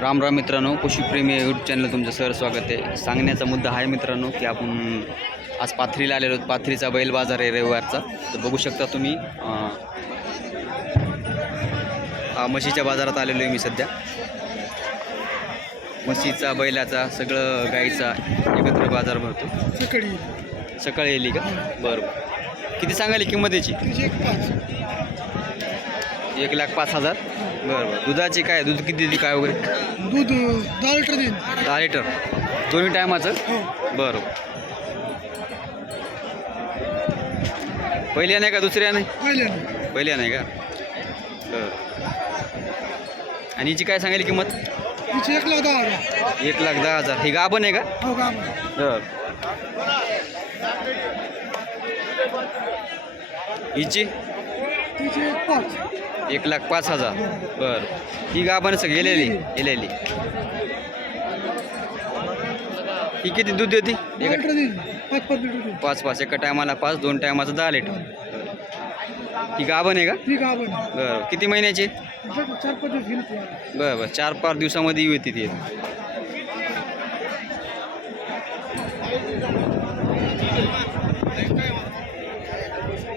राम राम मित्रांनो पशुप्रेमी YouTube channel तुमचं सर स्वागत आहे. सांगण्याचा मुद्दा आहे मित्रांनो की आपण आज पाथरीला आलेलो आहोत. पाथरीचा बैल बाजार आहे रविवारचा. तर बघू शकता तुम्ही म्हशीच्या बाजारात आलेलो आहे मी सध्या. म्हशीचा बैलाचा सगळं गाईचा एकत्र बाजार भरतो. सकाळी. सकाळी येली का? बरं. किती सांगायली किंमत याची? एक लाख पाच हजार. बरं बरं. दुधाची काय दूध किती देते काय वगैरे? दूध दहा लिटर देईन. दहा लिटर. दोन्ही टायमाचं? हो. बरं. पहिल्या नाही का दुसऱ्या नाही? पहिल्याने पहिल्या नाही का? बरं. आणि हिची काय सांगायली किंमत? तिचे एक लाख दहा हजार. एक लाख दहा हजार. ही गाभण आहे का? हो का बरं. हिची? तिचे एक पाच. एक लाख पाच हजार. बरं. ही गाभणच गेलेली गेलेली. ही किती दूध देते? एका पाच पाच एका टायमाला पाच दोन टायमाचं दहा लिटर. ही गाभण आहे का? बरं. किती महिन्याची? चार पाच दिवस घेऊन येतो. बरं बरं. चार पाच दिवसामध्ये येऊ येते ती.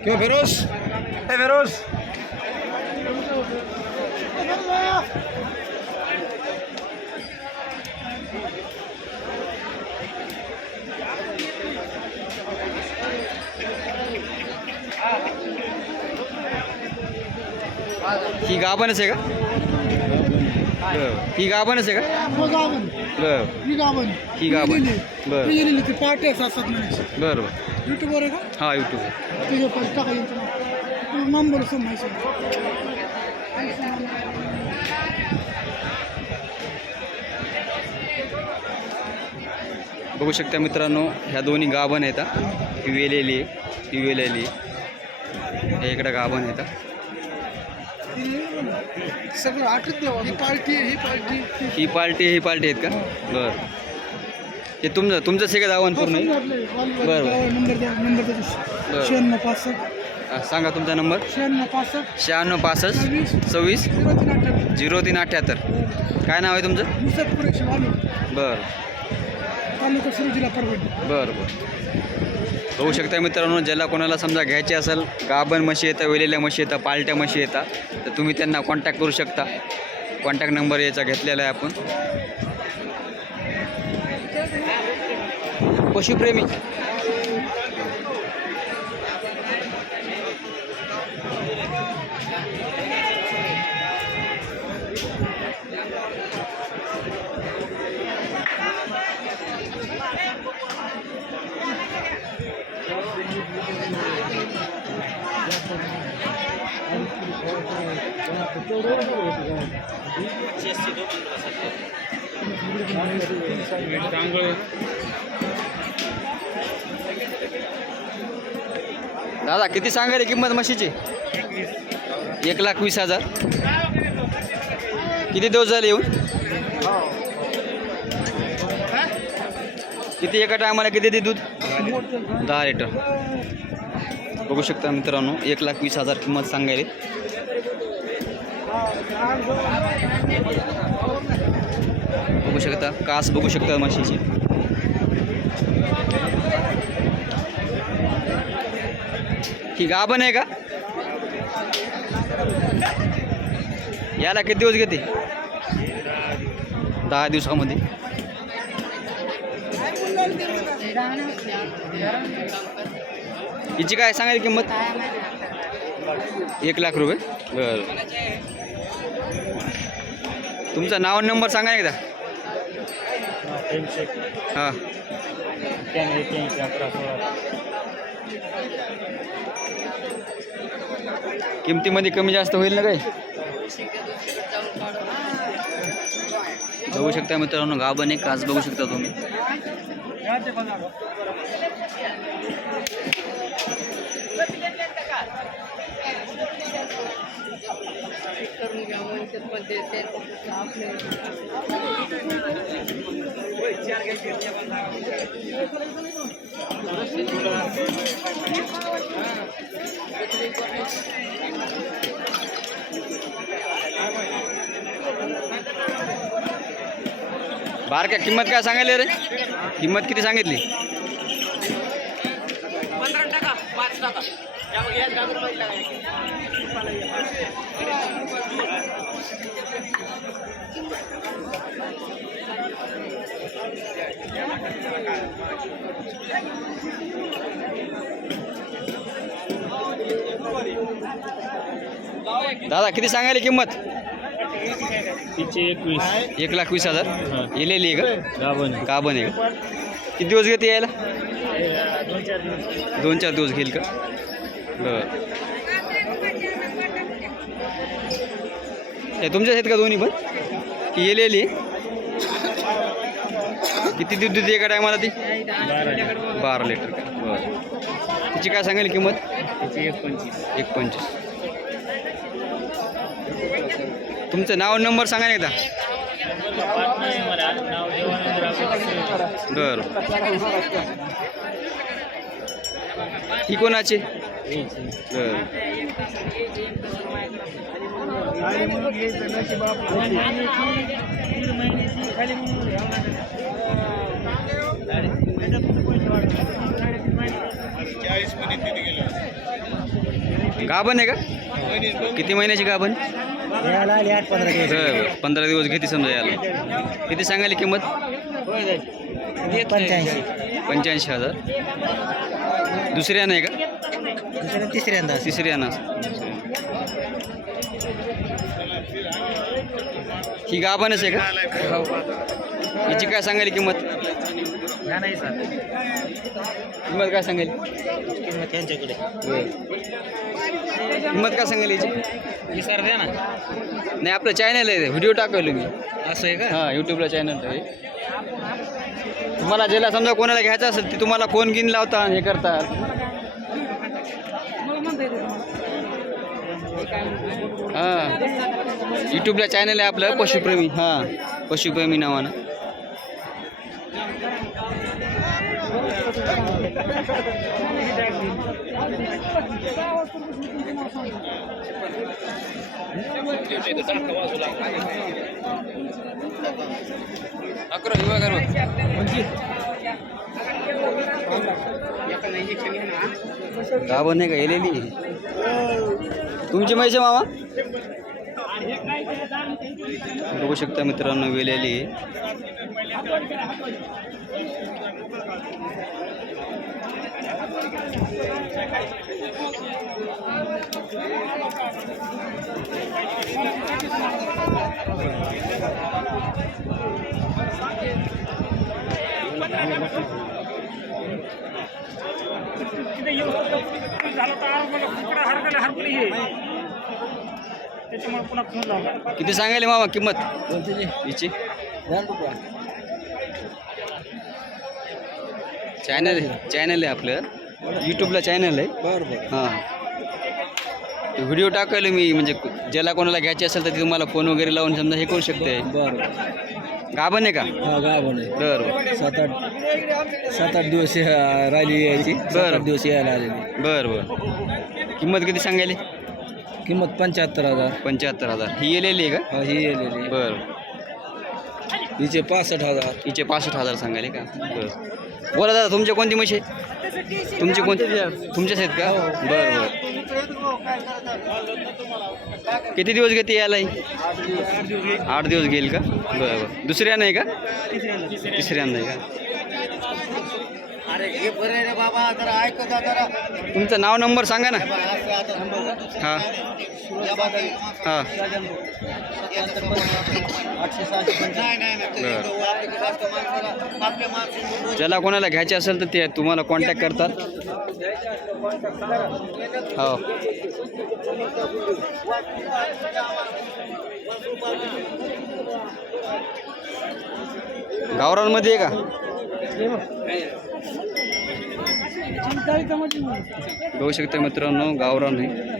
किंवा फेरोस हे गाभणच आहे का? बरं. ही गाभणच आहे का? हो गावन बरं. ही गावन ही गाभण. बरं. पार्टी महिन्याची बरं बरं. युट्यूबवर आहे का? हां यूट्यूब तुझे पैसे टाका तुला नंबर सांगायचं बघू शकता मित्रांनो ह्या दोन्ही गाभण आहेत हा. ही वेलेली आहे ही वेलेली आहे. हे इकडं गाभण आहेत हा. सगळं आठवत देवा ही पार्टी ही पार्टी ही पार्टी ही पार्टी आहेत का? बरं. हे तुमचं तुमचं सगळं आव्हान पूर्ण आहे? बरं, बरं. नंबर द्या नंबर द्या बरं. शहाण्णव पासष्ट. हा, सांगा तुमचा नंबर. शहाण्णव पासष्ट. शहाण्णव पासष्ट सव्वीस. झिरो तीन अठ्ठ्याहत्तर. काय नाव आहे तुमचं? बरं. तालुका सुरू जिल्हा परभणी. बरं बरं. होऊ शकता मित्रांनो ज्याला कोणाला समजा घ्यायचे असेल गाभण म्हशी येतात वेलेल्या म्हशी येतात पालट्या म्हशी येतात तर तुम्ही त्यांना कॉन्टॅक्ट करू शकता. कॉन्टॅक्ट नंबर याचा घेतलेला आहे आपण. पशुप्रेमी. दादा किती सांगायला किंमत म्हशीची? एक लाख वीस हजार. किती दिवस झाले येऊन? किती एका टायमाला किती दे दूध? दहा लिटर. बघू शकता मित्रांनो एक लाख वीस हजार किंमत सांगायला. बघू शकता कास बघू शकता म्हशीची. ही गाभण आहे का? याला किती दिवस घेते? दहा दिवसामध्ये. हिची काय सांगायची किंमत? एक लाख रुपये. बरं. तुमचं नाव आणि नंबर सांगा एकदा. हां. किमतीमध्ये कमी जास्त होईल ना काही? बघू शकता मित्रांनो गाभण एक काच बघू शकता तुम्ही. करून घ्या वंशतमध्ये ते बार का किंमत काय सांगायली रे? किंमत किती सांगितली? पंधरा टाका पाच टाका दादा किती सांगायली किंमत? तिचे एकवीस. एक लाख वीस हजार. येलेली आहे का? गाभण का आहे का? किती दिवस घेते यायला? दोन चार दिवस घेईल का? बरं हे तुमच्याच आहेत का दोन्ही पण? की येलेली? किती दूध देते एका टायमाला ती? बारा बारा लिटर. का बरं. तिची काय सांगेल किंमत? एक पंचवीस. एक पंचवीस. तुमचं नाव नंबर सांगा ना एकदा. पाठ नाही मला ही गाभण आहे का? किती महिन्याची गाभण? पंधरा दिवस घेते समजा याला. किती सांगायली किंमत? पंच्याऐंशी. पंच्याऐंशी हजार. दुसऱ्या नाही का? तिसऱ्यांदा तिसऱ्या ना ही गाभणच आहे का? हिची काय सांगायली किंमत? नाही सर. किंमत काय सांगायली? किंमत त्यांच्याकडे किंमत काय सांगायली ही सर द्या ना. नाही आपलं चॅनल आहे व्हिडिओ टाकवलं मी. असं आहे का? हां यूट्यूबला चॅनल आहे. तुम्हाला ज्याला समजा कोणाला घ्यायचं असेल ते तुम्हाला फोन घेऊन लावता हे करतात हां. यूट्यूबला चॅनल आहे आपलं पशुप्रेमी हां. पशुप्रेमी नावानं. अकरा युवा कर नाही का येलेली? तुमची म्हैस मामा? बघू शकता मित्रांनो वेलेली. त्याच्यामुळे पुन्हा फोन लावला. किती सांगायले मामा किंमत? हिची चॅनल चॅनल आहे आपलं. यूट्यूबला चॅनल आहे. बरं बरं. हां. व्हिडिओ टाकायला मी म्हणजे ज्याला कोणाला घ्यायचे असेल तर ते तुम्हाला फोन वगैरे लावून समजा हे करू शकते. बरं. गाभण आहे का? हा गाभण आहे. बरं. सात आठ सात आठ दिवस अं, राहिली यायची. सात बरं. आठ दिवस यायला आलेली. बरं बरं. किंमत किती सांगायली? किंमत पंच्याहत्तर हजार. पंच्याहत्तर हजार. ही येलेली आहे का? हा, ही येलेली बरं. हिचे पासष्ट हजार. हिचे पासष्ट हजार सांगायले का? बरं. बोला दादा तुमच्या कोणती म्हशी? आहे? तुमची कोणती? तुमच्याच आहेत का? बरं बरं. किती दिवस घेते यायला ही? आठ दिवस घेईल का? बरं बरं. दुसऱ्या नाही का? तिसऱ्यांदा आहे का? तुमचं नाव नंबर सांगा ना. हां हां. ज्याला कोणाला घ्यायचे असेल तर ते तुम्हाला कॉन्टॅक्ट करतात. हो. गावरांमध्ये आहे का? बघू शकता मित्रांनो गावरान आहे.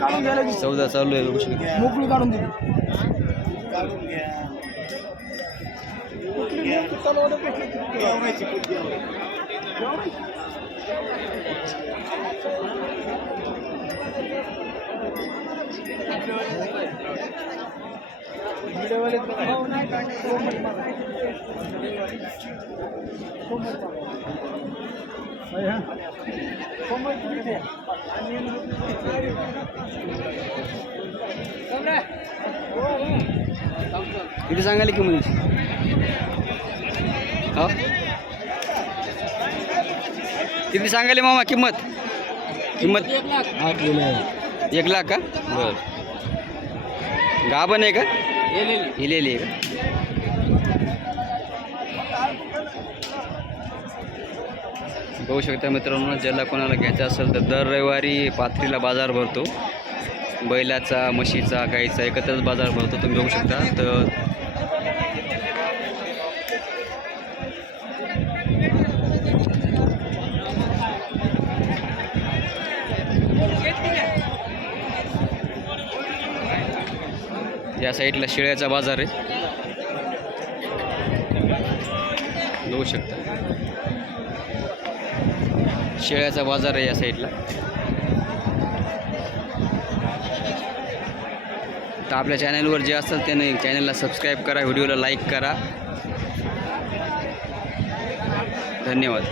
काढून चौदा चालू आहे बघू शकता. मोकळी काढून दिली. कुठली नेमकी किती आहे? किती सांगायला किंमत हो किती सांगायले मामा? किंमत? किंमत? एक लाख का? बर. गाभण आहे का? इलेली आहे का? बघू शकता मित्रांनो ज्याला कोणाला घ्यायचं असेल तर दर रविवारी पाथरीला बाजार भरतो. बैलाचा म्हशीचा गाईचा एकत्रच बाजार भरतो तुम्ही बघू शकता. तर या साईडला शेळ्याचा बाजार आहे. बघू शकता. शेळ्याचा बाजार आहे या साईडला. तर आपल्या चॅनलवर जे असतात त्याने चॅनलला सबस्क्राईब करा व्हिडिओला लाईक करा. धन्यवाद.